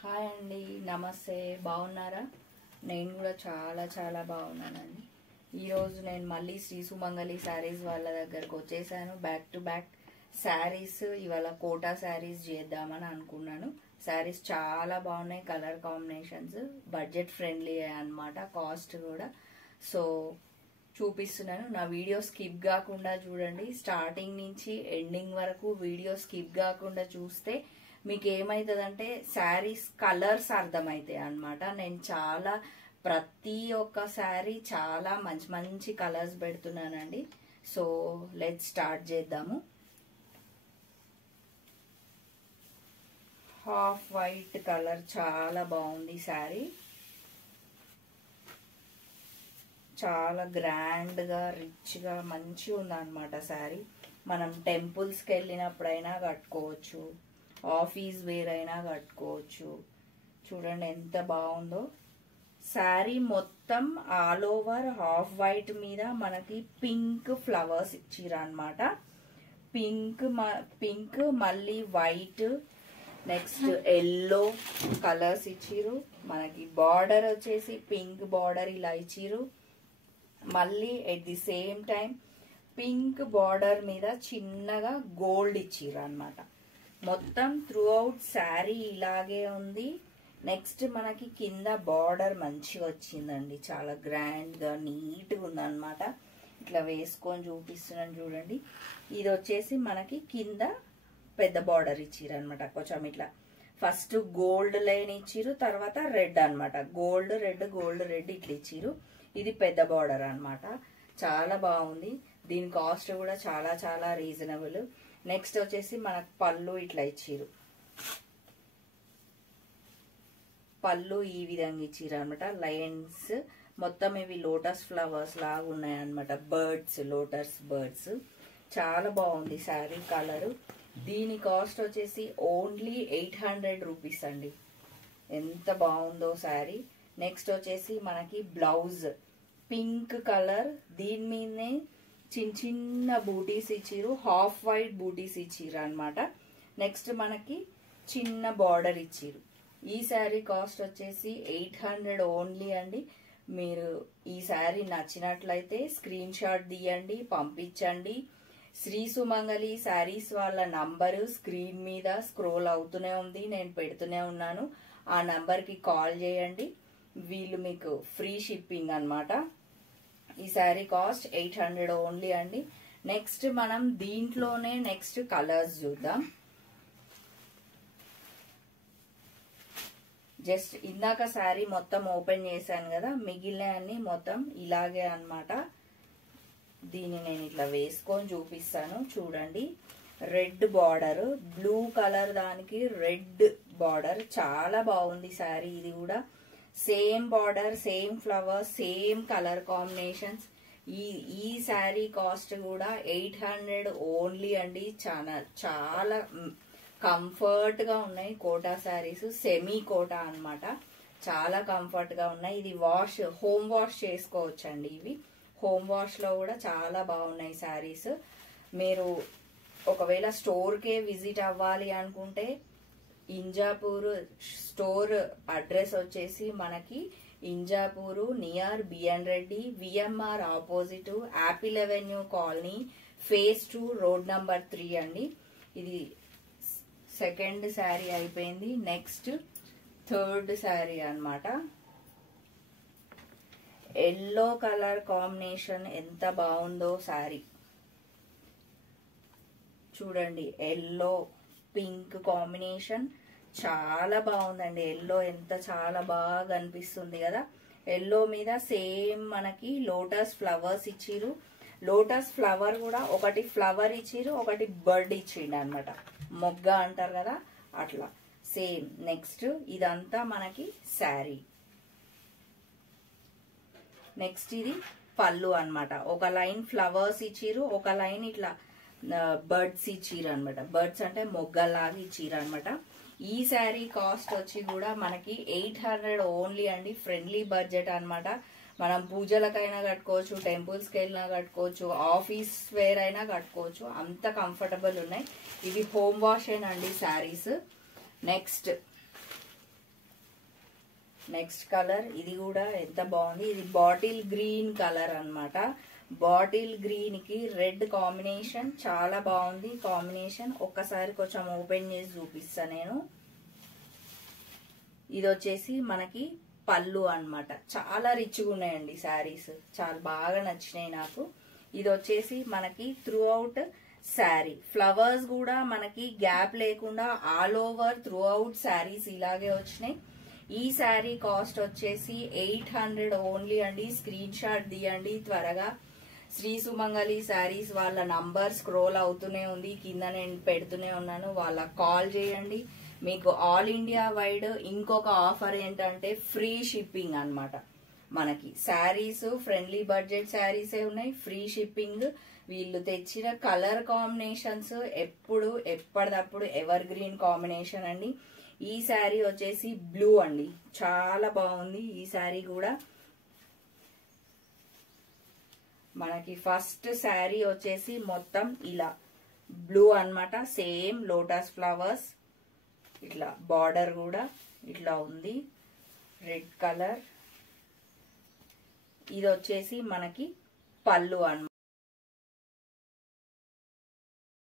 Hi అండి, నమస్తే. బాగున్నారా? నేను కూడా చాలా చాలా బాగున్నానండి. ఈరోజు నేను మళ్ళీ శ్రీ సుమంగళి శారీస్ వాళ్ళ దగ్గరకు వచ్చేసాను. బ్యాక్ టు బ్యాక్ శారీస్ ఇవాళ కోటా శారీస్ చేద్దామని అనుకున్నాను. శారీస్ చాలా బాగున్నాయి, కలర్ కాంబినేషన్స్, బడ్జెట్ ఫ్రెండ్లీ అన్నమాట, కాస్ట్ కూడా. సో చూపిస్తున్నాను. నా వీడియో స్కిప్ కాకుండా చూడండి. స్టార్టింగ్ నుంచి ఎండింగ్ వరకు వీడియో స్కిప్ కాకుండా చూస్తే మీకు ఏమవుతుందంటే శారీస్ కలర్స్ అర్థమవుతాయి అన్నమాట. నేను చాలా ప్రతి ఒక్క శారీ చాలా మంచి మంచి కలర్స్ పెడుతున్నానండి. సో లెట్స్ స్టార్ట్ చేద్దాము. హాఫ్ వైట్ కలర్ చాలా బాగుంది శారీ. చాలా గ్రాండ్ గా రిచ్ గా మంచిగా ఉందన్నమాట శారీ. మనం టెంపుల్స్ కి వెళ్ళినప్పుడైనా కట్టుకోవచ్చు, ఆఫీస్ వేర్ అయినా కట్టుకోవచ్చు. చూడండి ఎంత బాగుందో శారీ. మొత్తం ఆల్ ఓవర్ హాఫ్ వైట్ మీద మనకి పింక్ ఫ్లవర్స్ ఇచ్చిర్రు అన్నమాట. పింక్ మళ్ళీ వైట్, నెక్స్ట్ ఎల్లో కలర్స్ ఇచ్చిర్రు. మనకి బార్డర్ వచ్చేసి పింక్ బార్డర్ ఇలా ఇచ్చిర్రు. మళ్ళీ at the same time pink border మీద చిన్నగా గోల్డ్ ఇచ్చిర్రు అన్నమాట. మొత్తం త్రూ అవుట్ శారీ ఇలాగే ఉంది. నెక్స్ట్ మనకి కింద బార్డర్ మంచిగా వచ్చిందండి, చాలా గ్రాండ్ గా నీట్ గా ఉందన్నమాట. ఇట్లా వేసుకొని చూపిస్తున్నాను చూడండి. ఇది వచ్చేసి మనకి కింద పెద్ద బార్డర్ ఇచ్చిర్రు అనమాట. కొంచెం ఇట్లా ఫస్ట్ గోల్డ్ లైన్ ఇచ్చిర్రు, తర్వాత రెడ్ అన్నమాట. గోల్డ్ రెడ్ గోల్డ్ రెడ్ ఇట్లా ఇచ్చిర్రు. ఇది పెద్ద బార్డర్ అన్నమాట. చాలా బాగుంది. దీని కాస్ట్ కూడా చాలా చాలా రీజనబుల్. నెక్స్ట్ వచ్చేసి మనకు పళ్ళు ఇట్లా ఇచ్చిర్రు. పళ్ళు ఈ విధంగా ఇచ్చిర్రు అనమాట. లైన్స్ మొత్తం ఇవి లోటస్ ఫ్లవర్స్ లాగా ఉన్నాయి అనమాట. Birds, lotus birds. చాలా బాగుంది శారీ కలర్. దీని కాస్ట్ వచ్చేసి ఓన్లీ 800 రూపీస్ అండి. ఎంత బాగుందో శారీ. నెక్స్ట్ వచ్చేసి మనకి బ్లౌజ్ పింక్ కలర్, దీని మీదనే చిన్న చిన్న బూటీస్ ఇచ్చిర్రు, హాఫ్ వైట్ బూటీస్ ఇచ్చిర్రు అనమాట. నెక్స్ట్ మనకి చిన్న బార్డర్ ఇచ్చిర్రు. ఈ శారీ కాస్ట్ వచ్చేసి 800 ఓన్లీ అండి. మీరు ఈ శారీ నచ్చినట్లయితే స్క్రీన్ షాట్ తీయండి, పంపించండి. శ్రీ సుమంగళి శారీస్ వాళ్ళ నంబరు స్క్రీన్ మీద స్క్రోల్ అవుతూనే ఉంది, నేను పెడుతూనే ఉన్నాను. ఆ నంబర్కి కాల్ చేయండి. వీళ్ళు మీకు ఫ్రీ షిప్పింగ్ అన్నమాట. ఈ శారీ కాస్ట్ 800 ఓన్లీ అండి. నెక్స్ట్ మనం దీంట్లోనే నెక్స్ట్ కలర్స్ చూద్దాం. జస్ట్ ఇందాక శారీ మొత్తం ఓపెన్ చేశాను కదా, మిగిలిన అన్ని మొత్తం ఇలాగే అన్నమాట. దీన్ని నేను ఇట్లా వేసుకొని చూపిస్తాను చూడండి. రెడ్ బార్డర్, బ్లూ కలర్ దానికి రెడ్ బార్డర్, చాలా బాగుంది శారీ. ఇది కూడా same border, same flower, same colour combinations. ఈ శారీ కాస్ట్ కూడా 800 ఓన్లీ అండి. చాలా కంఫర్ట్ గా ఉన్నాయి కోటా శారీస్. సెమీ కోటా అన్నమాట. చాలా కంఫర్ట్ గా ఉన్నాయి. ఇది హోమ్ వాష్ చేసుకోవచ్చండి. ఇవి హోమ్ వాష్ లో కూడా చాలా బాగున్నాయి శారీస్. మీరు ఒకవేళ స్టోర్ కే విజిట్ అవ్వాలి అనుకుంటే ఇంజాపూర్ స్టోర్ అడ్రస్ వచ్చేసి మనకి Injapur near BN Reddy, VMR opposite, apple avenue colony, phase 2, road number 3 అండి. ఇది సెకండ్ శారీ అయిపోయింది. నెక్స్ట్ థర్డ్ శారీ అన్నమాట. ఎల్లో కలర్ కాంబినేషన్ ఎంత బాగుందో శారీ చూడండి. ఎల్లో పింక్ కాంబినేషన్ చాలా బాగుందండి. ఎల్లో ఎంత చాలా బాగా కనిపిస్తుంది కదా. ఎల్లో మీద సేమ్ మనకి లోటస్ ఫ్లవర్స్ ఇచ్చిర్రు. లోటస్ ఫ్లవర్ కూడా ఒకటి ఫ్లవర్ ఇచ్చిర్రు, ఒకటి బర్డ్ ఇచ్చిండు అనమాట. మొగ్గ అంటారు కదా అట్లా సేమ్. నెక్స్ట్ ఇదంతా మనకి శారీ. నెక్స్ట్ ఇది పళ్ళు అన్నమాట. ఒక లైన్ ఫ్లవర్స్ ఇచ్చిర్రు, ఒక లైన్ ఇట్లా బర్డ్స్ ఇచ్చిర్రు అనమాట. బర్డ్స్ అంటే మొగ్గలాగా ఇచ్చిర్రు అనమాట. ఈ శారీ కాస్ట్ వచ్చి కూడా మనకి 800 ఓన్లీ అండి. ఫ్రెండ్లీ బడ్జెట్ అన్నమాట. మనం పూజలకైనా కట్టుకోవచ్చు, టెంపుల్స్ కి వెళ్ళినా కట్టుకోవచ్చు, ఆఫీస్ వేర్ అయినా కట్టుకోవచ్చు. అంత కంఫర్టబుల్ ఉన్నాయి. ఇవి హోమ్ వాష్ ఏనండి శారీస్. నెక్స్ట్ నెక్స్ట్ కలర్ ఇది కూడా ఎంత బాగుంది. ఇది బాటిల్ గ్రీన్ కలర్ అన్నమాట. బాటిల్ గ్రీన్ కి రెడ్ కాంబినేషన్ చాలా బాగుంది కాంబినేషన్. ఒక్కసారి కొంచెం ఓపెన్ చేసి చూపిస్తా నేను. ఇది వచ్చేసి మనకి పళ్ళు అన్నమాట. చాలా రిచ్గా ఉన్నాయండి శారీస్, చాలా బాగా నచ్చినాయి నాకు. ఇది వచ్చేసి మనకి త్రూ అవుట్ శారీ ఫ్లవర్స్ కూడా మనకి గ్యాప్ లేకుండా all over through out saris ఇలాగే వచ్చినాయి. ఈ శారీ కాస్ట్ వచ్చేసి 800 ఓన్లీ అండి. స్క్రీన్ షాట్ తీయండి త్వరగా. శ్రీ సుమంగళి శారీస్ వాళ్ళ నంబర్ స్క్రోల్ అవుతూనే ఉంది, కింద నేను పెడుతూనే ఉన్నాను, వాళ్ళకి కాల్ చేయండి. మీకు ఆల్ ఇండియా వైడ్ ఇంకొక ఆఫర్ ఏంటంటే ఫ్రీ షిప్పింగ్ అన్నమాట. మనకి శారీస్ ఫ్రెండ్లీ బడ్జెట్ శారీసే ఉన్నాయి, ఫ్రీ షిప్పింగ్. వీళ్ళు తెచ్చిన కలర్ కాంబినేషన్స్ ఎప్పటిదప్పుడు ఎవర్ గ్రీన్ కాంబినేషన్ అండి. ఈ శారీ వచ్చేసి బ్లూ అండి, చాలా బాగుంది ఈ శారీ కూడా. మనకి ఫస్ట్ శారీ వచ్చేసి మొత్తం ఇలా బ్లూ అన్నమాట. సేమ్ లోటస్ ఫ్లవర్స్, ఇట్లా బార్డర్ కూడా ఇట్లా ఉంది, రెడ్ కలర్. ఇది వచ్చేసి మనకి పళ్ళు అన్నమాట.